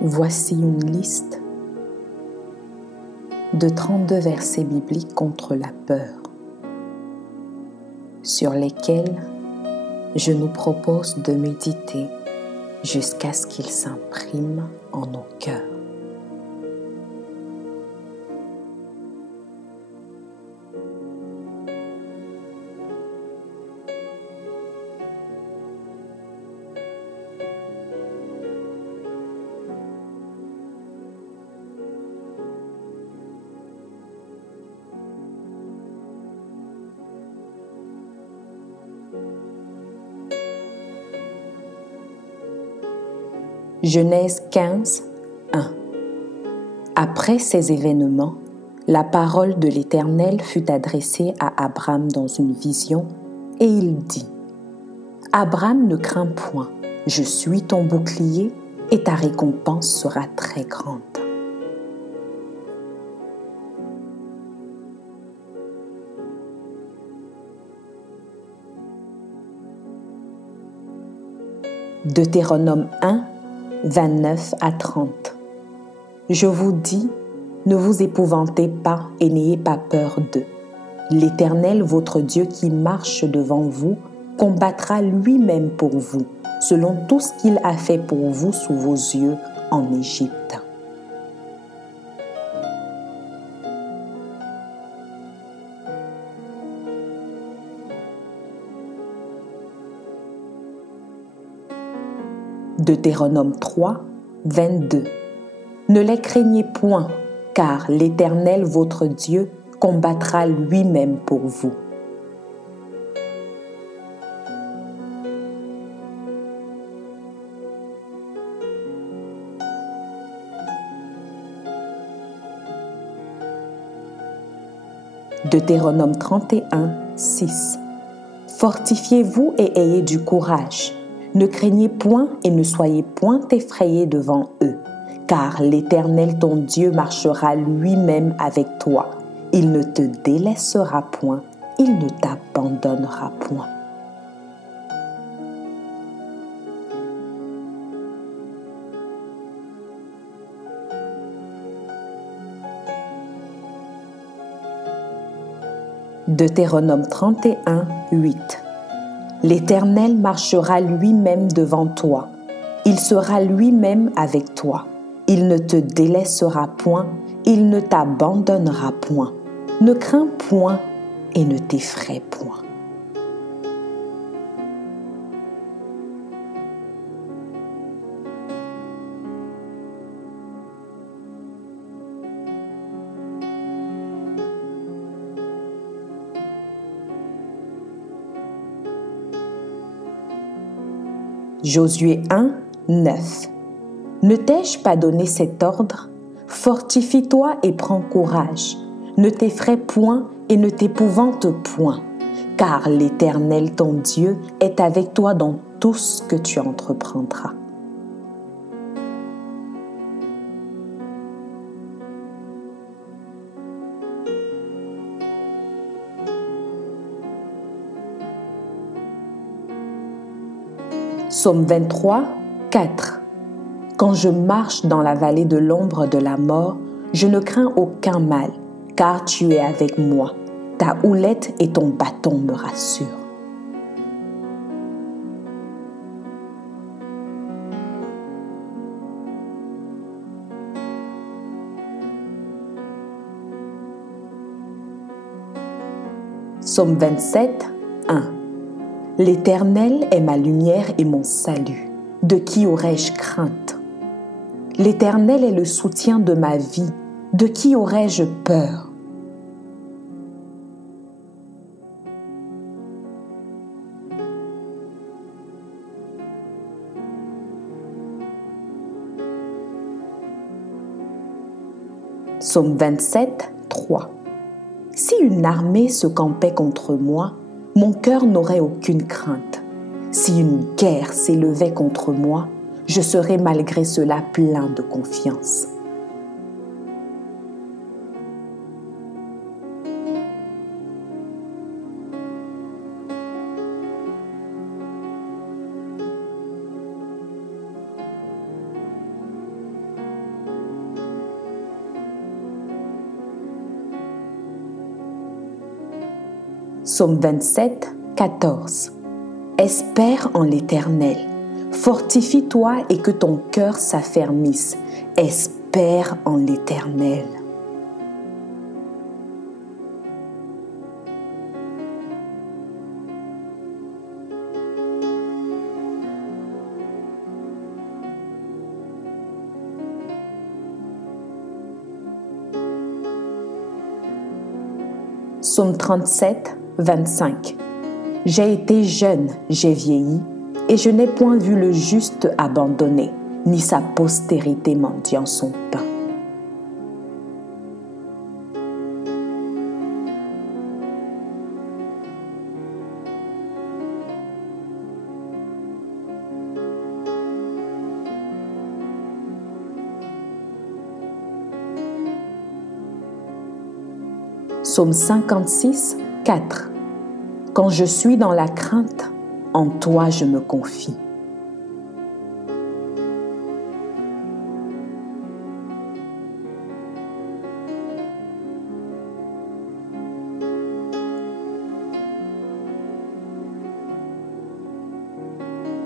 Voici une liste de 32 versets bibliques contre la peur, sur lesquels je nous propose de méditer jusqu'à ce qu'ils s'impriment en nos cœurs. Genèse 15, 1. Après ces événements, la parole de l'Éternel fut adressée à Abram dans une vision, et il dit : « Abram, ne crains point, je suis ton bouclier, et ta récompense sera très grande. » Deutéronome 1, 29 à 30. Je vous dis, ne vous épouvantez pas et n'ayez pas peur d'eux. L'Éternel, votre Dieu qui marche devant vous, combattra lui-même pour vous, selon tout ce qu'il a fait pour vous sous vos yeux en Égypte. Deutéronome 3, 22. Ne les craignez point, car l'Éternel votre Dieu combattra lui-même pour vous. Deutéronome 31, 6. Fortifiez-vous et ayez du courage. Ne craignez point et ne soyez point effrayés devant eux, car l'Éternel ton Dieu marchera lui-même avec toi. Il ne te délaissera point, il ne t'abandonnera point. Deutéronome 31, 8. L'Éternel marchera lui-même devant toi. Il sera lui-même avec toi. Il ne te délaissera point, il ne t'abandonnera point. Ne crains point et ne t'effraie point. Josué 1, 9. Ne t'ai-je pas donné cet ordre? Fortifie-toi et prends courage. Ne t'effraie point et ne t'épouvante point, car l'Éternel ton Dieu est avec toi dans tout ce que tu entreprendras. Psaume 23, 4. Quand je marche dans la vallée de l'ombre de la mort, je ne crains aucun mal, car tu es avec moi. Ta houlette et ton bâton me rassurent. Psaume 27, 1. L'Éternel est ma lumière et mon salut. De qui aurais-je crainte? L'Éternel est le soutien de ma vie. De qui aurais-je peur? Psaume 27, 3. Si une armée se campait contre moi, mon cœur n'aurait aucune crainte. Si une guerre s'élevait contre moi, je serais malgré cela plein de confiance. Psaume 27, 14. Espère en l'Éternel. Fortifie-toi et que ton cœur s'affermisse. Espère en l'Éternel. Psaume 37, 25. J'ai été jeune, j'ai vieilli, et je n'ai point vu le juste abandonné, ni sa postérité mendiant son pain. Psaume 56, 4. Quand je suis dans la crainte, en toi je me confie.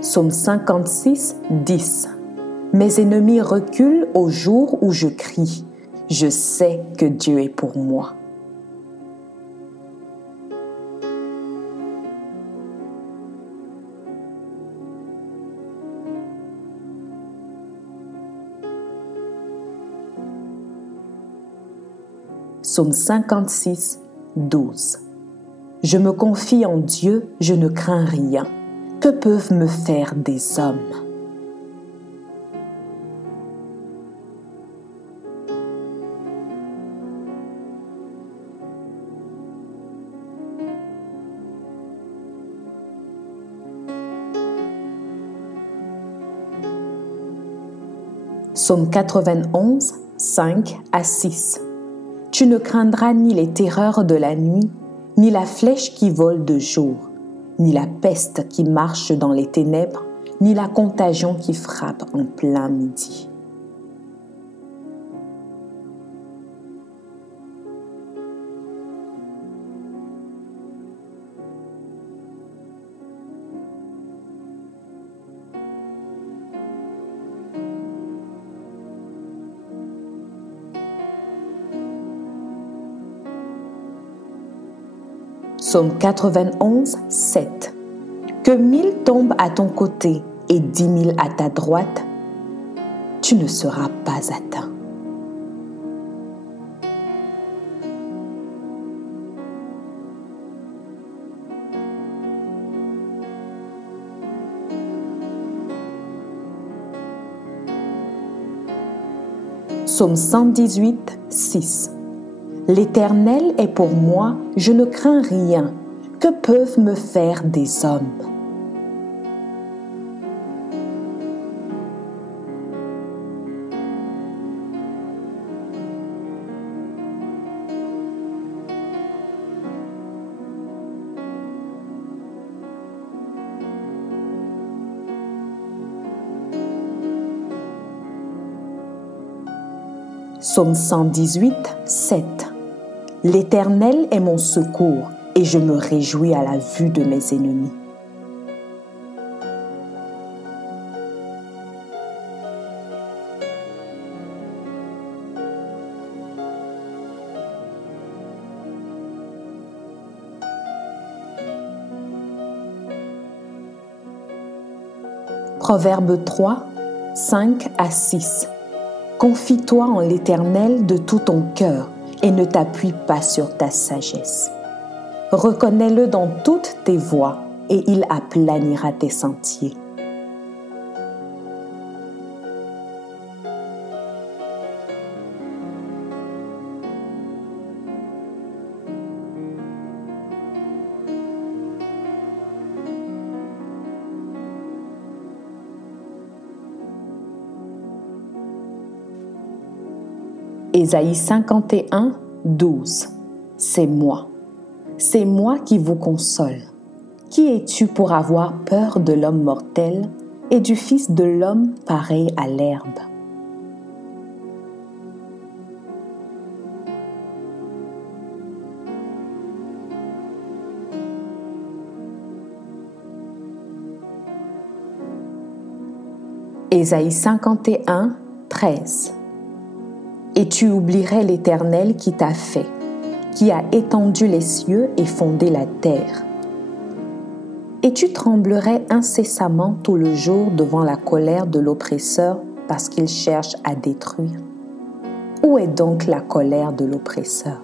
Psaume 56, 10. Mes ennemis reculent au jour où je crie. Je sais que Dieu est pour moi. Psaume 56, 12. Je me confie en Dieu, je ne crains rien. Que peuvent me faire des hommes? Psaume 91, 5 à 6. Tu ne craindras ni les terreurs de la nuit, ni la flèche qui vole de jour, ni la peste qui marche dans les ténèbres, ni la contagion qui frappe en plein midi. Psaume 91, 7. Que 1000 tombent à ton côté et 10 000 à ta droite, tu ne seras pas atteint. Psaume 118, 6. L'Éternel est pour moi, je ne crains rien. Que peuvent me faire des hommes? Psaume 118, 7. L'Éternel est mon secours, et je me réjouis à la vue de mes ennemis. Proverbe 3, 5 à 6. Confie-toi en l'Éternel de tout ton cœur et ne t'appuie pas sur ta sagesse. Reconnais-le dans toutes tes voies et il aplanira tes sentiers. Ésaïe 51, 12. C'est moi qui vous console. Qui es-tu pour avoir peur de l'homme mortel et du Fils de l'homme pareil à l'herbe? Ésaïe 51, 13. Et tu oublierais l'Éternel qui t'a fait, qui a étendu les cieux et fondé la terre. Et tu tremblerais incessamment tout le jour devant la colère de l'oppresseur parce qu'il cherche à détruire. Où est donc la colère de l'oppresseur?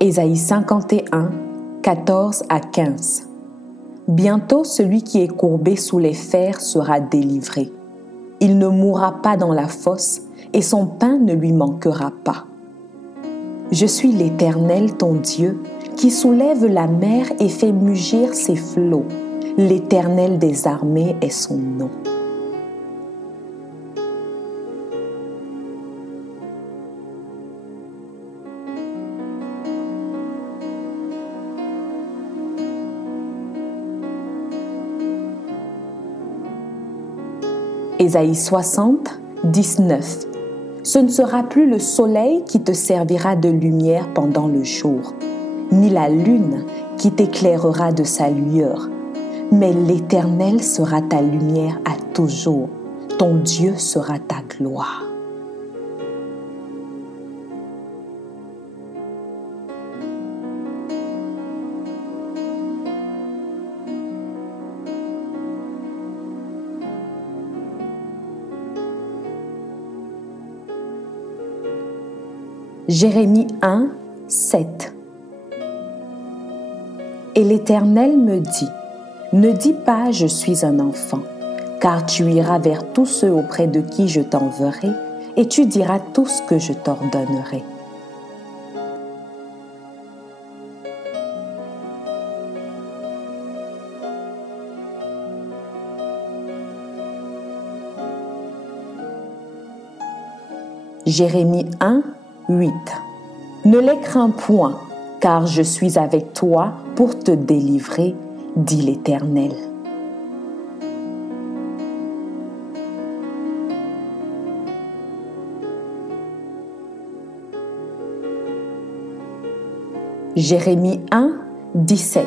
Ésaïe 51, 14 à 15. Bientôt celui qui est courbé sous les fers sera délivré. Il ne mourra pas dans la fosse et son pain ne lui manquera pas. Je suis l'Éternel ton Dieu qui soulève la mer et fait mugir ses flots. L'Éternel des armées est son nom. Ésaïe 60, 19. Ce ne sera plus le soleil qui te servira de lumière pendant le jour, ni la lune qui t'éclairera de sa lueur, mais l'Éternel sera ta lumière à toujours, ton Dieu sera ta gloire. Jérémie 1, 7. Et l'Éternel me dit, ne dis pas « je suis un enfant », car tu iras vers tous ceux auprès de qui je t'enverrai, et tu diras tout ce que je t'ordonnerai. Jérémie 1, 8. Ne les crains point, car je suis avec toi pour te délivrer, dit l'Éternel. Jérémie 1, 17.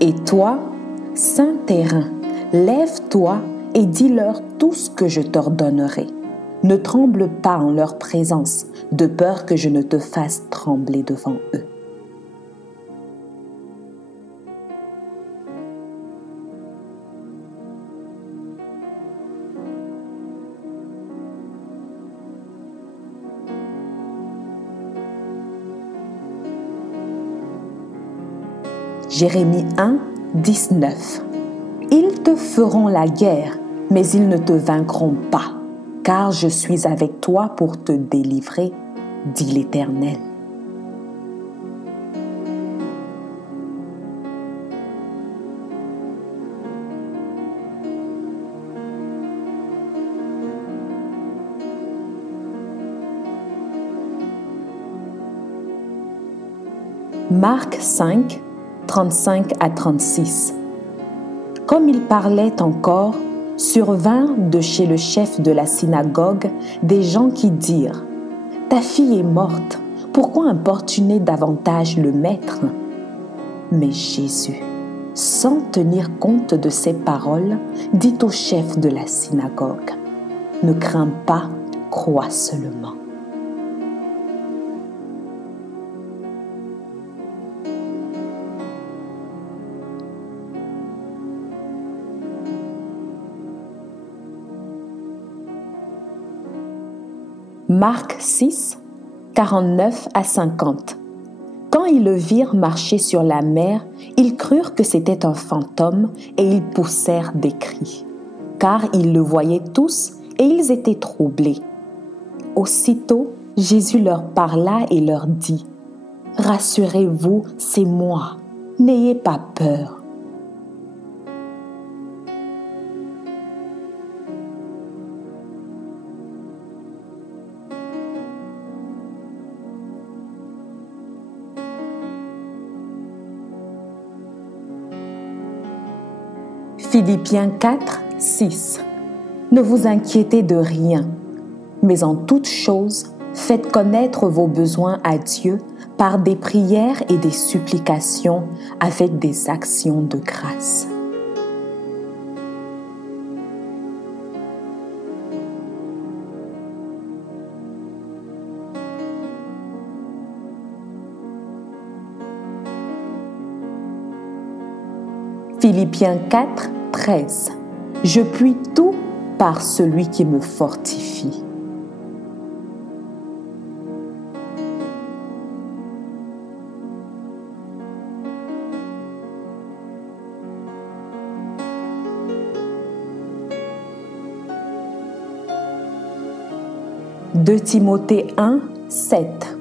Et toi, saint terrain, lève-toi et dis-leur tout ce que je t'ordonnerai. Ne tremble pas en leur présence, de peur que je ne te fasse trembler devant eux. Jérémie 1, 19. Ils te feront la guerre, mais ils ne te vaincront pas, car je suis avec toi pour te délivrer, dit l'Éternel. Marc 5, 35 à 36. Comme il parlait encore, survinrent de chez le chef de la synagogue des gens qui dirent « Ta fille est morte, pourquoi importuner davantage le maître ?» Mais Jésus, sans tenir compte de ces paroles, dit au chef de la synagogue « Ne crains pas, crois seulement. » Marc 6, 49 à 50. Quand ils le virent marcher sur la mer, ils crurent que c'était un fantôme et ils poussèrent des cris, car ils le voyaient tous et ils étaient troublés. Aussitôt, Jésus leur parla et leur dit « Rassurez-vous, c'est moi, n'ayez pas peur. » Philippiens 4, 6. Ne vous inquiétez de rien, mais en toute chose, faites connaître vos besoins à Dieu par des prières et des supplications avec des actions de grâce. Philippiens 4, 13. Je puis tout par celui qui me fortifie. De Timothée 1, 7.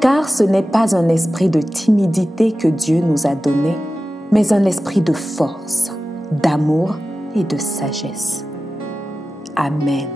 Car ce n'est pas un esprit de timidité que Dieu nous a donné, mais un esprit de force, d'amour et de sagesse. Amen.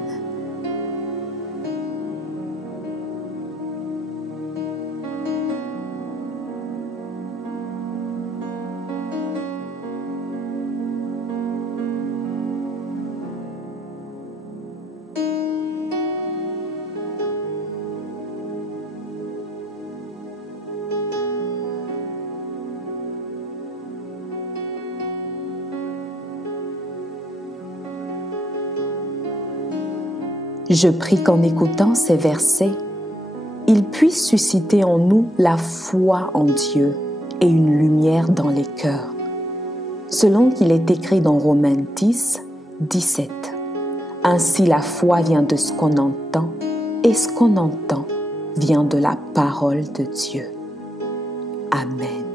Je prie qu'en écoutant ces versets, ils puissent susciter en nous la foi en Dieu et une lumière dans les cœurs. Selon qu'il est écrit dans Romains 10, 17. Ainsi la foi vient de ce qu'on entend, et ce qu'on entend vient de la parole de Dieu. Amen.